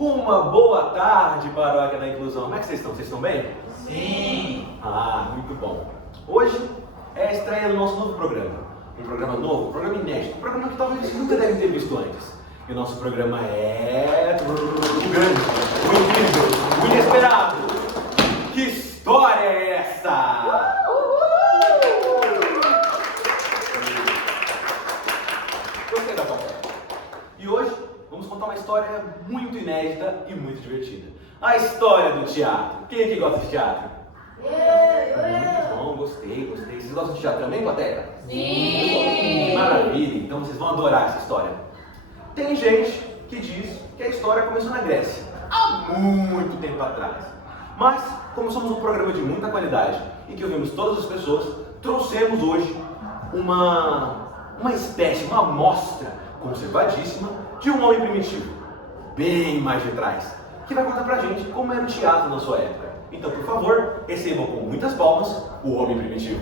Uma boa tarde, paróquia da Inclusão. Como é que vocês estão? Vocês estão bem? Sim! Ah, muito bom. Hoje é a estreia do nosso novo programa. Um programa novo, um programa inédito, um programa que talvez vocês nunca devem ter visto antes. E o nosso programa é... o grande, o incrível, o inesperado. Que história é essa? Gostei da conversa. E hoje vamos contar uma história muito inédita e muito divertida. A história do teatro. Quem aqui gosta de teatro? Muito bom, gostei. Vocês gostam de teatro também, plateia? Sim! Que maravilha, então vocês vão adorar essa história. Tem gente que diz que a história começou na Grécia, há muito tempo atrás. Mas, como somos um programa de muita qualidade e que ouvimos todas as pessoas, trouxemos hoje uma espécie, uma amostra conservadíssima de um homem primitivo, bem mais de trás, que vai contar pra gente como era o teatro na sua época. Então, por favor, recebam com muitas palmas o homem primitivo.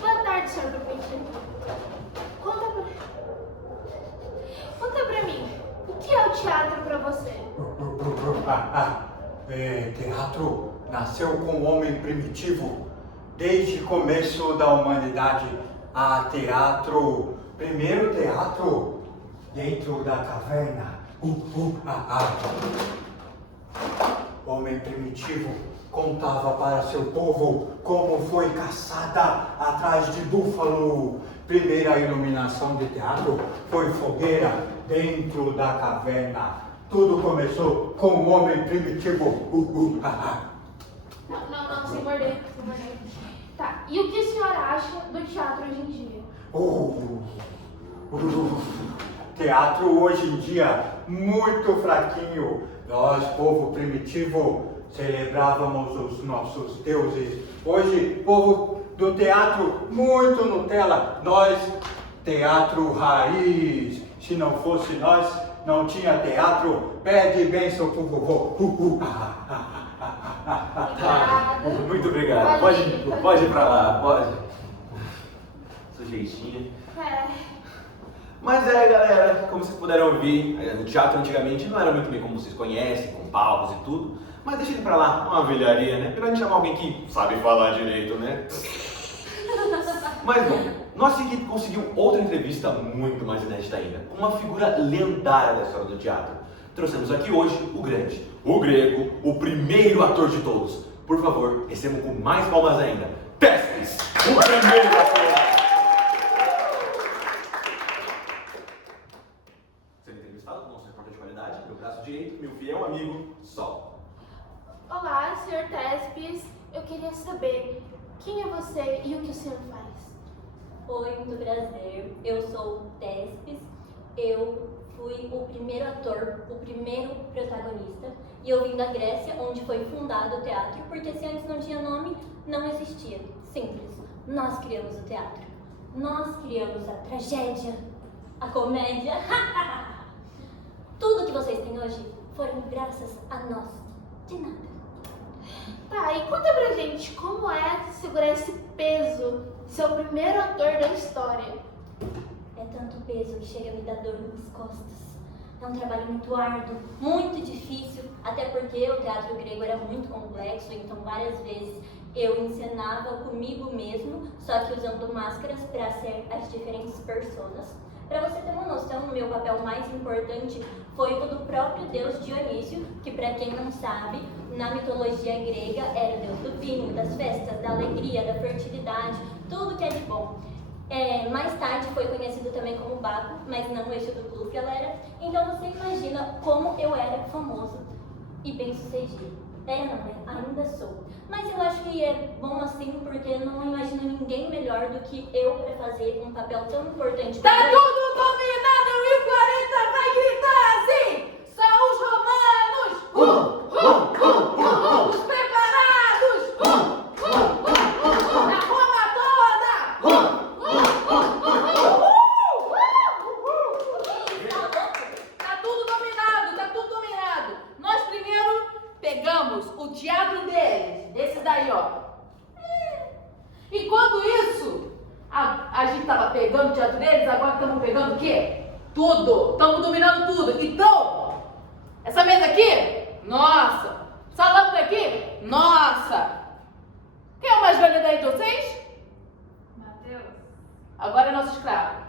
Boa tarde, senhor prefeito. Conta pra mim, o que é o teatro pra você? Teatro nasceu com o homem primitivo. Desde o começo da humanidade, há teatro, primeiro teatro dentro da caverna. O homem primitivo contava para seu povo como foi caçada atrás de búfalo. Primeira iluminação de teatro foi fogueira dentro da caverna. Tudo começou com o homem primitivo. Não, sem morder. Tá, e o que o senhor acha do teatro hoje em dia? Teatro hoje em dia muito fraquinho. Nós, povo primitivo, celebrávamos os nossos deuses. Hoje, povo do teatro muito Nutella. Nós, teatro raiz. Se não fosse nós, não tinha teatro. Pede bênção pro vovô. Muito obrigado. Pode ir pra lá, pode. Sujeitinha. Mas galera, como vocês puderam ouvir, o teatro antigamente não era muito bem como vocês conhecem, com palcos e tudo. Mas deixa ele pra lá, uma velharia, né? Melhor a gente chamar alguém que sabe falar direito, né? Mas bom, nossa equipe conseguiu outra entrevista muito mais inédita ainda, com uma figura lendária da história do teatro. Trouxemos aqui hoje o grande, o grego, o primeiro ator de todos. Por favor, recebam com mais palmas ainda, Thespis, o primeiro ator! Sendo entrevistado com nosso repórter de qualidade, meu braço direito, meu fiel amigo, Sol. Olá, senhor Thespis. Eu queria saber quem é você e o que o senhor faz? Oi, muito prazer. Eu sou o Thespis. Eu fui o primeiro ator, o primeiro protagonista. E eu vim da Grécia, onde foi fundado o teatro, porque se antes não tinha nome, não existia. Simples. Nós criamos o teatro. Nós criamos a tragédia, a comédia. Tudo que vocês têm hoje foram graças a nós. De nada. Tá, e conta pra gente como é segurar esse peso, ser o primeiro ator da história. É tanto peso que chega a me dar dor nas costas. É um trabalho muito árduo, muito difícil, até porque o teatro grego era muito complexo, então várias vezes eu encenava comigo mesmo, só que usando máscaras para ser as diferentes personas. Para você ter uma noção, o meu papel mais importante foi o do próprio deus Dionísio, que para quem não sabe, na mitologia grega era o deus do vinho, das festas, da alegria, da fertilidade, tudo que é de bom. Mais tarde foi conhecido também como Baco, mas não o eixo do plus, galera. Então você imagina como eu era famoso e bem sucedido. Não, né? Ainda sou. Mas eu acho que é bom assim, porque eu não imagino ninguém melhor do que eu para fazer um papel tão importante. Tá tudo dominado, 1040, vai que Todos preparados! Na Roma toda! Tá tudo dominado. Nós primeiro pegamos o teatro deles, desses daí, ó. Enquanto isso, a gente tava pegando o teatro deles, agora estamos pegando o quê? Tudo. Estamos dominando tudo. Então, essa mesa aqui, nossa. Essa lâmpada aqui, nossa. Quem é o mais velho daí de vocês? Mateus. Agora é nosso escravo.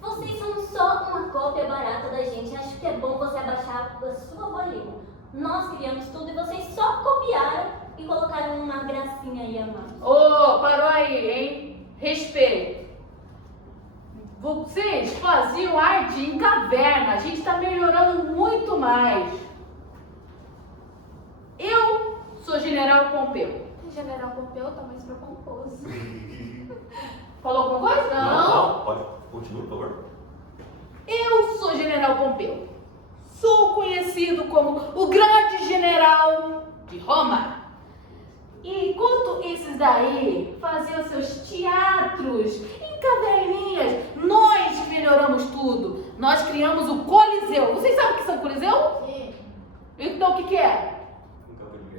Vocês são só uma cópia barata da gente. Acho que é bom você abaixar a sua bolinha. Nós criamos tudo e vocês só copiaram e colocaram uma gracinha aí a mais. Ô, parou aí, hein? Respeito. Vocês faziam arte em caverna. A gente tá melhorando muito mais. Eu sou General Pompeu. General Pompeu tá mais pra pomposo. Falou alguma coisa? Não, pode. Continua, por favor. Eu sou General Pompeu. Sou conhecido como o grande general de Roma. E enquanto esses daí faziam seus teatros em caverninhas, nós melhoramos tudo. Nós criamos o Coliseu. Vocês sabem o que é o Coliseu? Sim. Então o que é?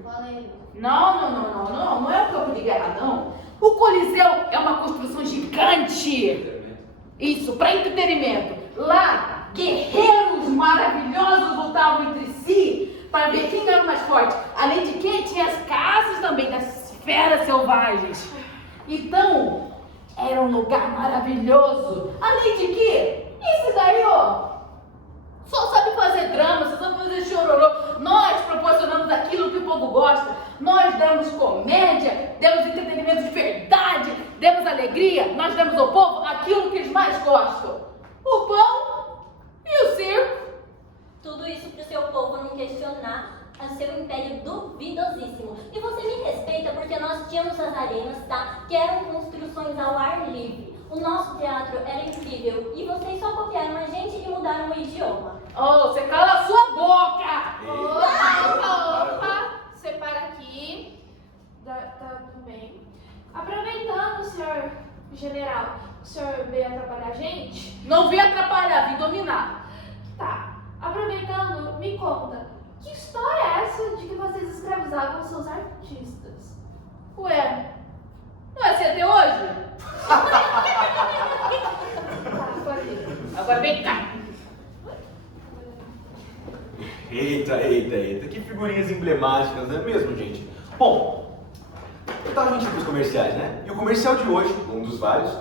Falei. Não é o campo de guerra, não. O Coliseu é uma construção gigante. Isso, para entretenimento. Lá, guerreiros maravilhosos lutavam entre si para ver quem era o mais forte. Além de que tinha as caças também das feras selvagens. Então, era um lugar maravilhoso. Além de que, isso daí, ó, só sabe fazer drama, só sabe fazer chororô. Nós proporcionamos aquilo que o povo gosta. Nós damos comédia, demos entretenimento de verdade, demos alegria. Nós demos ao povo aquilo que eles mais gostam. O pão e o circo. Tudo isso pro seu povo não questionar o seu império duvidosíssimo. E você me respeita porque nós tínhamos as arenas, tá? Que eram construções ao ar livre. O nosso teatro era incrível e vocês só copiaram a gente e mudaram o idioma. Oh, você cala a sua boca! Opa! Separa aqui. Tá tudo bem. Aproveitando, senhor general, o senhor veio atrapalhar a gente? Não vem atrapalhar, vem dominar. Tá. Aproveitando, me conta, que história é essa de que vocês escravizavam seus artistas? Ué, não é assim até hoje? Tá, pode ir. Agora vem cá. Eita, que figurinhas emblemáticas, não é mesmo, gente? Bom, eu tava mentindo pros comerciais, né? E o comercial de hoje, um dos vários,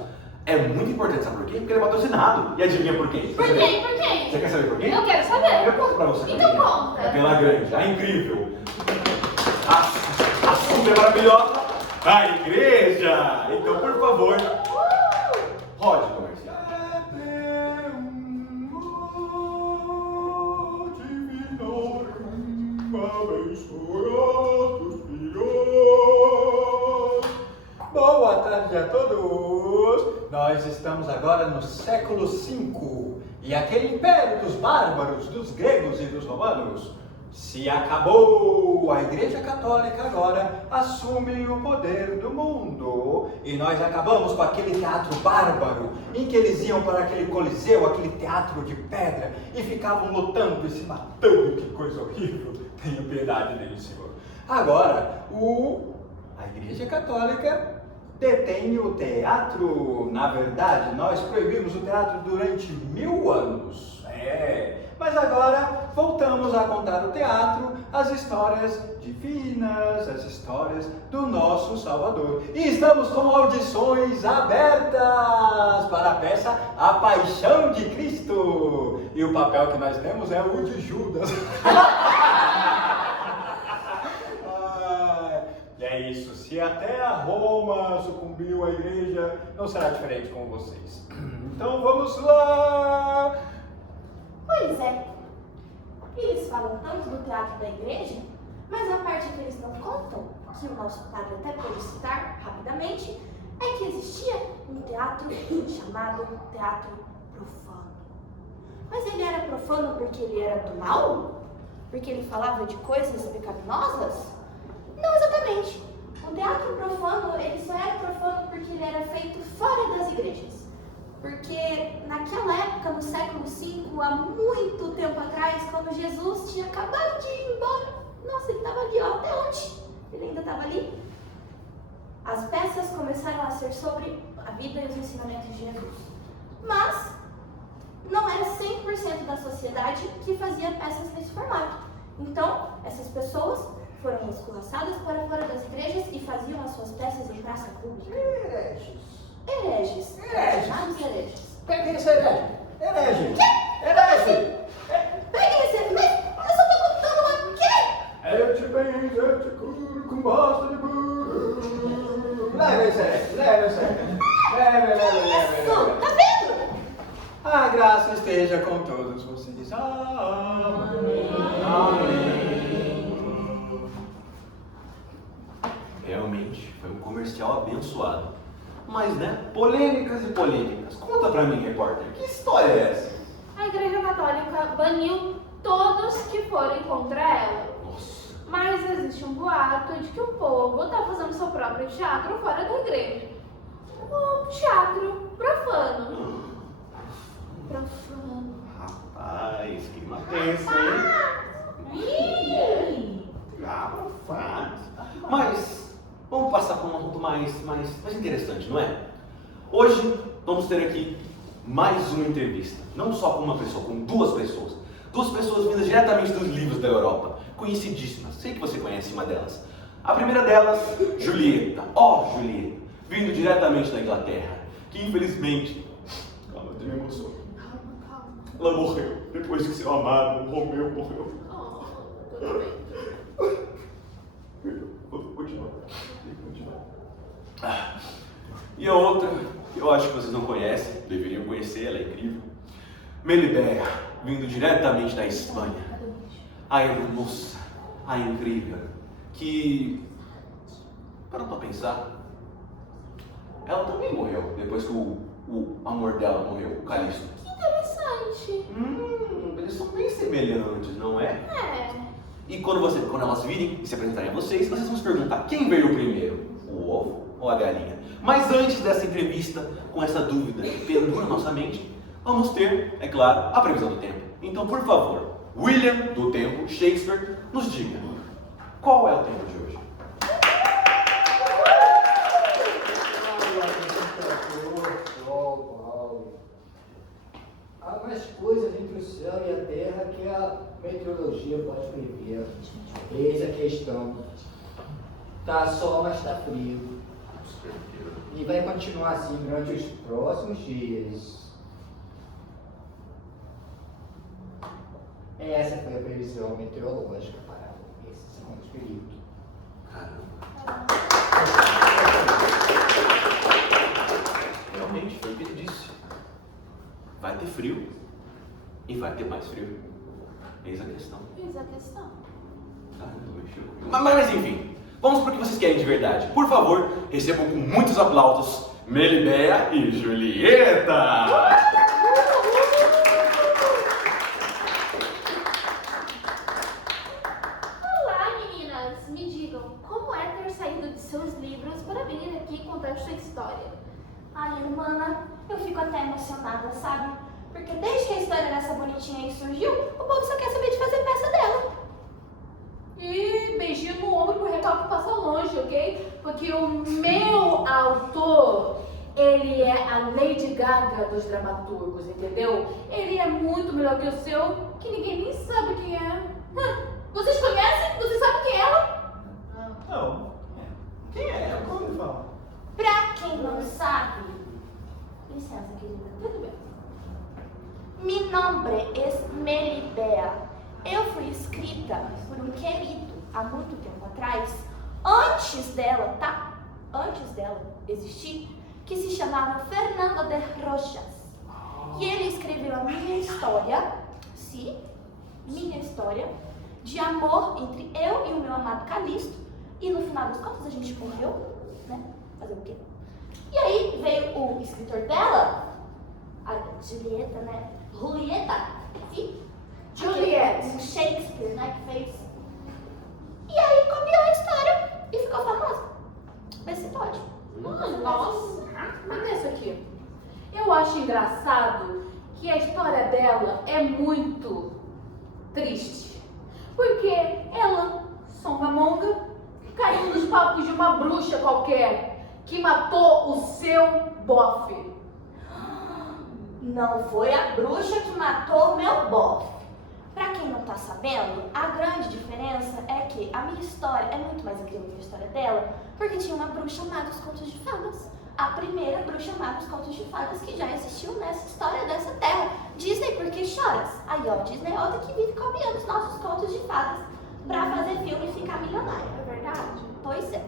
é muito importante, sabe por quê? Porque ele é patrocinado. E adivinha por quem? Por quem? Por quem? Você quer saber por quem? Eu quero saber. Eu conto pra você. Então por quê. conta. É pela grande, a incrível, a super maravilhosa, a igreja. Então, por favor, rode o comercial. Boa tarde a todos! Nós estamos agora no século V e aquele império dos bárbaros, dos gregos e dos romanos se acabou. A Igreja Católica agora assume o poder do mundo e nós acabamos com aquele teatro bárbaro em que eles iam para aquele coliseu, aquele teatro de pedra e ficavam lutando e se matando. Que coisa horrível! Tenha piedade deles, Senhor. Agora, a Igreja Católica detém o teatro. Na verdade, nós proibimos o teatro durante 1000 anos. Mas agora voltamos a contar o teatro, as histórias divinas, as histórias do nosso Salvador. E estamos com audições abertas para a peça A Paixão de Cristo. E o papel que nós temos é o de Judas. E é isso, se até a Roma sucumbiu à igreja, não será diferente com vocês. Então vamos lá! Pois é, eles falam tanto do teatro da igreja, mas a parte que eles não contam, que o nosso padre até pode citar rapidamente, é que existia um teatro chamado teatro profano. Mas ele era profano porque ele era do mal? Porque ele falava de coisas pecaminosas? Não exatamente. O teatro profano, ele só era profano porque ele era feito fora das igrejas. Porque naquela época, no século V, há muito tempo atrás, quando Jesus tinha acabado de ir embora, nossa, ele estava ali, ó, até onde? Ele ainda estava ali. As peças começaram a ser sobre a vida e os ensinamentos de Jesus. Mas não era 100% da sociedade que fazia peças nesse formato. Então, essas pessoas foram escorraçadas para fora das igrejas e faziam as suas peças em praça pública. Hereges. Chamados hereges. Peguem esse herege. Herege. Peguem esse hereges. Mas eu só tô contando o quê? Eu te benzo, eu te curo com bosta de burro. Leve esse herege. Leve. Isso, tá vendo? A graça esteja com todos vocês. Amém. Realmente, foi um comercial abençoado. Mas, né, polêmicas e polêmicas. Conta pra mim, repórter, que história é essa? A Igreja Católica baniu todos que forem contra ela. Nossa. Mas existe um boato de que o povo está fazendo seu próprio teatro fora da igreja. O teatro profano. Profano. Rapaz, que tenso, hein? Rapaz. Mas, vamos passar para um assunto mais interessante, não é? Hoje, vamos ter aqui mais uma entrevista. Não só com uma pessoa, com duas pessoas. Duas pessoas vindas diretamente dos livros da Europa. Conhecidíssimas. Sei que você conhece uma delas. A primeira delas, Julieta. Julieta. Vindo diretamente da Inglaterra. Que infelizmente... Calma, eu me emociono. Calma. Ela morreu. Depois que seu amado, o Romeu, morreu. Tudo bem. Vou continuar. E a outra, que eu acho que vocês não conhecem, deveriam conhecer, ela é incrível. Melibea, vindo diretamente da Espanha. A moça, a incrível, que, parando pra pensar, ela também morreu, depois que o amor dela morreu, o Calixto. Que interessante. Eles são bem semelhantes, não é? É. E quando elas virem e se apresentarem a vocês vão se perguntar quem veio primeiro, o ovo ou a galinha. Mas antes dessa entrevista, com essa dúvida que pendura na nossa mente, vamos ter, é claro, a previsão do tempo. Então, por favor, William, do tempo, Shakespeare, nos diga, qual é o tempo de hoje? Há mais coisas entre o céu e a terra que a meteorologia pode prever. Eis a questão. Tá sol, mas tá frio. E vai continuar assim durante os próximos dias. Essa foi a previsão meteorológica para esse segundo período. Caramba. Realmente, foi o que ele disse. Vai ter frio e vai ter mais frio. Eis a questão. Eis a questão. Caramba, mexeu comigo. Mas enfim, vamos para o que vocês querem de verdade. Por favor, recebam com muitos aplausos Melibea e Julieta! Olá, meninas! Me digam, como é ter saído de seus livros para vir aqui contar sua história? Ai, irmã, eu fico até emocionada, sabe? Porque desde que a história dessa bonitinha aí surgiu, o povo só quer saber de fazer peça dela. E beijinho no ombro pro recalque passa longe, ok? Porque o meu autor, ele é a Lady Gaga dos dramaturgos, entendeu? Ele é muito melhor que o seu, que ninguém nem sabe quem é. Vocês conhecem? Vocês sabem quem é ela? Não. Quem é? Como ele fala? Pra quem não sabe, licença, querida. Tudo bem. Mi nombre es Melibea. Eu fui escrita por um querido há muito tempo atrás, antes dela, tá? Antes dela existir, que se chamava Fernando de Rojas. E ele escreveu a minha história, sim, minha história, de amor entre eu e o meu amado Calixto. E no final das contas a gente morreu, né? Fazer o quê? E aí veio o escritor dela, a Julieta, né? Julieta, E Juliette. um Shakespeare, né, que fez. E aí copiou a história e ficou famosa. Vê se pode. Nossa, cadê isso aqui? Eu acho engraçado que a história dela é muito triste. Porque ela, songamonga, caiu nos papos de uma bruxa qualquer que matou o seu bofe. Não foi a bruxa que matou o meu bofe. Pra quem não tá sabendo, a grande diferença é que a minha história é muito mais incrível que a história dela, porque tinha uma bruxa má dos contos de fadas. A primeira bruxa má dos contos de fadas que já existiu nessa história dessa terra. Disney, por que choras? Aí, ó, Disney é outra que vive copiando os nossos contos de fadas pra fazer filme e ficar milionária. É verdade? Pois é.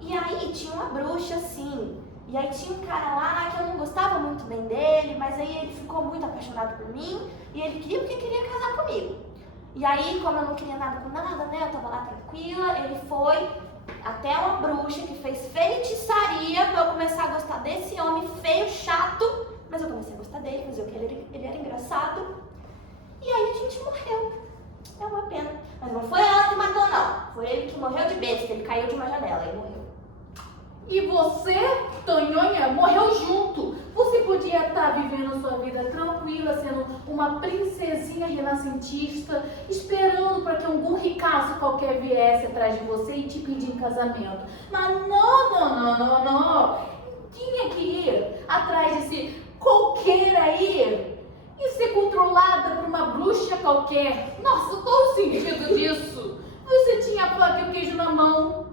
E aí tinha uma bruxa, assim. E aí tinha um cara lá que eu não gostava muito bem dele, mas aí ele ficou muito apaixonado por mim e ele queria porque queria casar comigo. E aí, como eu não queria nada com nada, né, eu tava lá tranquila, ele foi até uma bruxa que fez feitiçaria pra eu começar a gostar desse homem feio, chato, mas eu comecei a gostar dele, fazer o que ele era engraçado. E aí a gente morreu. É uma pena. Mas não foi ela que matou, não. Foi ele que morreu de besta, ele caiu de uma janela e morreu. E você, Tonhonha, morreu junto. Você podia estar vivendo sua vida tranquila, sendo uma princesinha renascentista, esperando para que algum ricaço qualquer viesse atrás de você e te pedir em casamento. Mas não. Tinha que ir atrás desse qualquer aí e ser controlada por uma bruxa qualquer. Nossa, qual o sentido disso? Você tinha a faca e o queijo na mão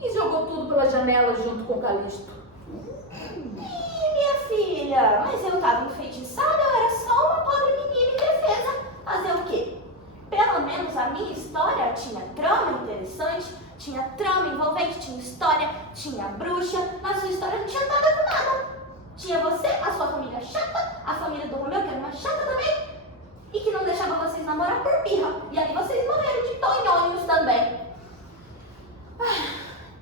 e jogou tudo pela janela junto com o Calisto. Ih, minha filha, mas eu tava enfeitiçada, eu era só uma pobre menina indefesa. Fazer o quê? Pelo menos a minha história tinha trama interessante, tinha trama envolvente, tinha história, tinha bruxa. Na sua história não tinha nada com nada. Tinha você, a sua família chata, a família do Romeu, que era uma chata também, e que não deixava vocês namorar por birra. E aí vocês morreram de tonhônimos também.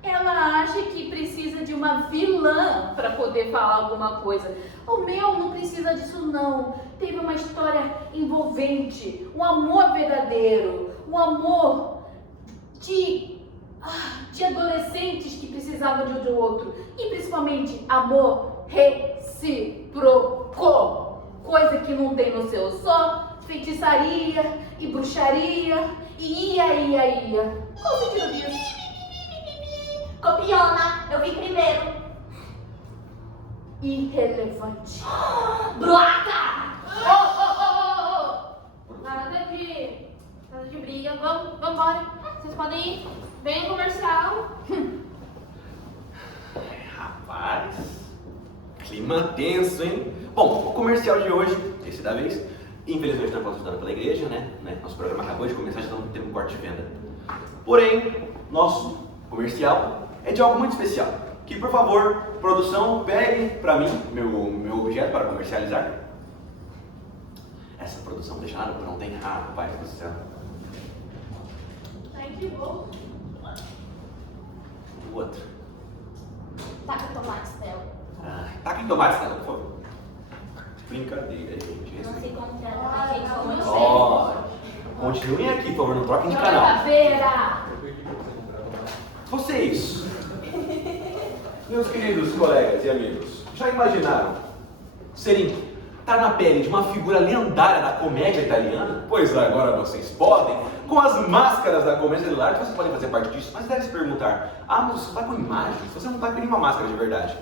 Ela acha que precisa de uma vilã para poder falar alguma coisa. O meu não precisa disso, não. Teve uma história envolvente, um amor verdadeiro, um amor de adolescentes que precisavam de um do outro. E principalmente amor recíproco. Coisa que não tem no seu, só feitiçaria e bruxaria e ia. Qual o sentido disso? Copiona, eu vi primeiro. Irrelevante. Bruaca! Nada de briga. Vamos embora. Vocês podem ir. Vem comercial. Rapaz, clima tenso, hein? Bom, o comercial de hoje, esse da vez, infelizmente não é patrocinado pela igreja, né? Nosso programa acabou de começar, já estamos tendo um corte de venda. Porém, nosso comercial é de algo muito especial. Que, por favor, produção, pegue para mim meu objeto para comercializar. Essa produção deixa nada, não tem. Rapaz do céu. Ai, que bom. O outro. Taca tomates dela. Taca em tomate, por favor. Brincadeira, gente. Não se contrata, gente, como eu sei. Ó, continuem aqui, por favor, não troquem de canal. Caveira. Vocês, meus queridos colegas e amigos, já imaginaram estar na pele de uma figura lendária da comédia italiana? Pois agora vocês podem, com as máscaras da comédia dell'arte, vocês podem fazer parte disso, mas devem se perguntar, mas você está com imagens, você não está com nenhuma máscara de verdade.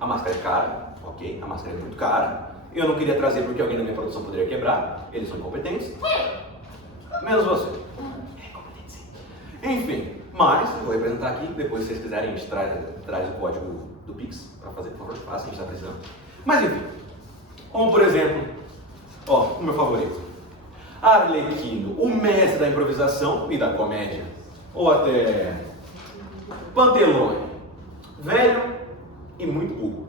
A máscara é cara, ok, a máscara é muito cara, eu não queria trazer porque alguém da minha produção poderia quebrar, eles são incompetentes, menos você. Enfim, mas eu vou representar aqui, depois se vocês quiserem a gente traz o código do Pix para fazer, por favor, faça, a gente está precisando. Mas enfim, como por exemplo, o meu favorito, Arlequino, o mestre da improvisação e da comédia, ou até Pantelone, velho e muito burro,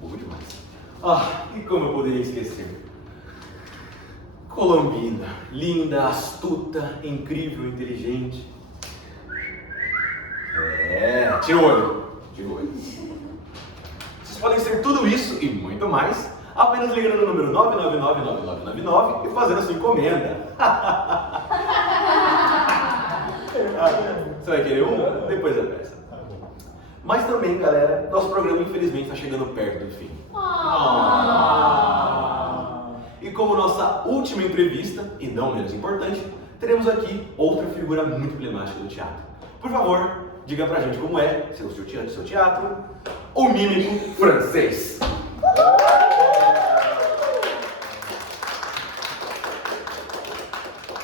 burro demais. E como eu poderia esquecer? Colombina, linda, astuta, incrível, inteligente. Tira o olho. Vocês podem ser tudo isso e muito mais Apenas ligando no número 9999999 e fazendo a sua encomenda. Você vai querer um? Depois eu peço. Mas também, galera, nosso programa infelizmente está chegando perto do fim. E como nossa última entrevista, e não menos importante, teremos aqui outra figura muito emblemática do teatro. Por favor, diga pra gente como é seu teatro, o mímico francês.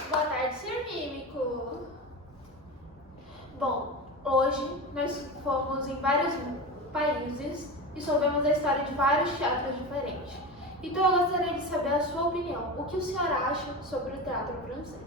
Boa tarde, Sr. Mímico. Bom, hoje nós fomos em vários países e soubemos a história de vários teatros diferentes. Então eu gostaria de saber a sua opinião. O que o senhor acha sobre o teatro francês?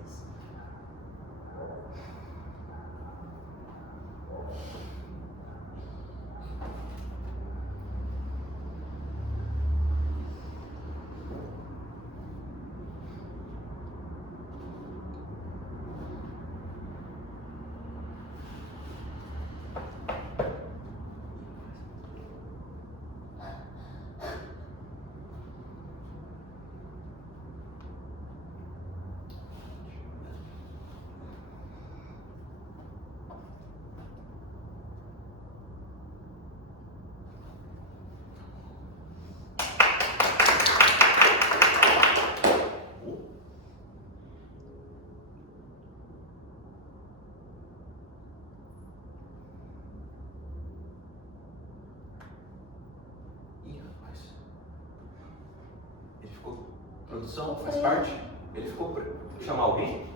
Produção, faz parte? Ele ficou pra chamar alguém?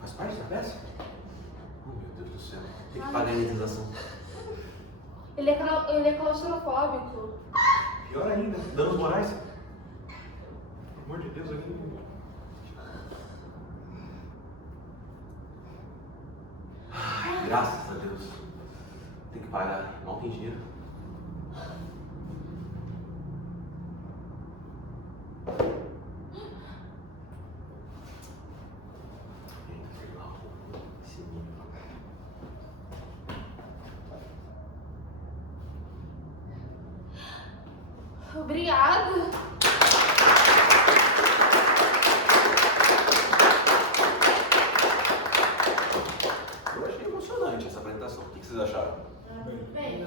Faz parte da peça? Oh, meu Deus do céu. Tem que pagar a indenização. Ele é claustrofóbico. Pior ainda, danos morais. Pelo amor de Deus, aqui. Ai, graças a Deus. Tem que pagar. Mal tem dinheiro. Obrigada. Eu achei emocionante essa apresentação. O que vocês acharam? Bem,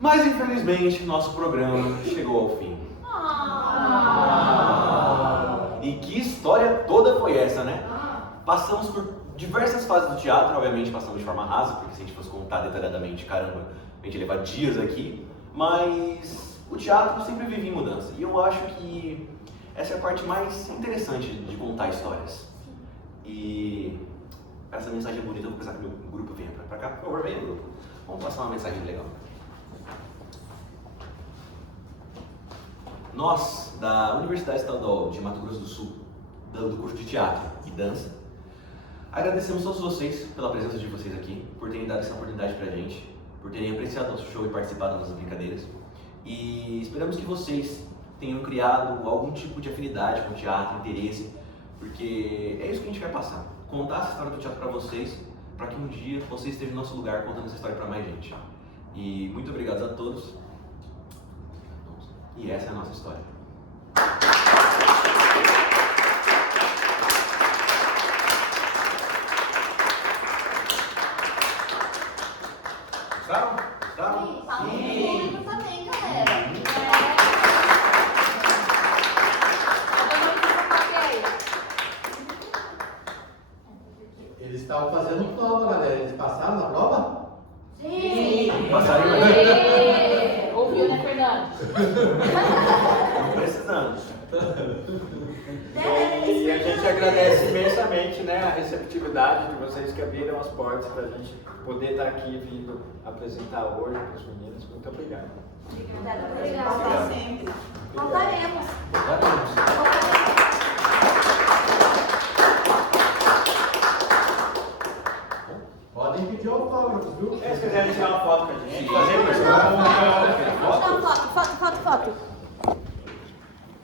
Mas infelizmente nosso programa chegou ao fim. E que história toda foi essa, né? Passamos por diversas fases do teatro, obviamente passamos de forma rasa, porque se a gente fosse contar detalhadamente, caramba, a gente ia levar dias aqui. Mas o teatro sempre vive em mudança. E eu acho que essa é a parte mais interessante de contar histórias. E essa mensagem é bonita, eu vou precisar que o meu grupo venha pra cá. Por favor, venha, grupo. Vamos passar uma mensagem legal. Nós, da Universidade Estadual de Mato Grosso do Sul, do curso de Teatro e Dança, agradecemos a todos vocês pela presença de vocês aqui, por terem dado essa oportunidade pra gente, por terem apreciado nosso show e participado das brincadeiras. E esperamos que vocês tenham criado algum tipo de afinidade com o teatro, interesse, porque é isso que a gente quer passar. Contar essa história do teatro para vocês, para que um dia vocês estejam no nosso lugar contando essa história para mais gente. E muito obrigado a todos. E essa é a nossa história. Gostaram? Gostaram? Sim. Também, galera. Eles estavam fazendo prova, galera. Eles passaram na prova? Sim. Passaram, mas Ouviu, né, Fernando? não precisamos. E a gente agradece imensamente, né, a receptividade de vocês que abriram as portas para a gente poder estar aqui vindo apresentar hoje para os meninos. Muito obrigado. Obrigada por passar sempre. Voltaremos. Podem pedir autógrafos, viu? Se quiserem tirar uma foto com a gente, Sim. fazer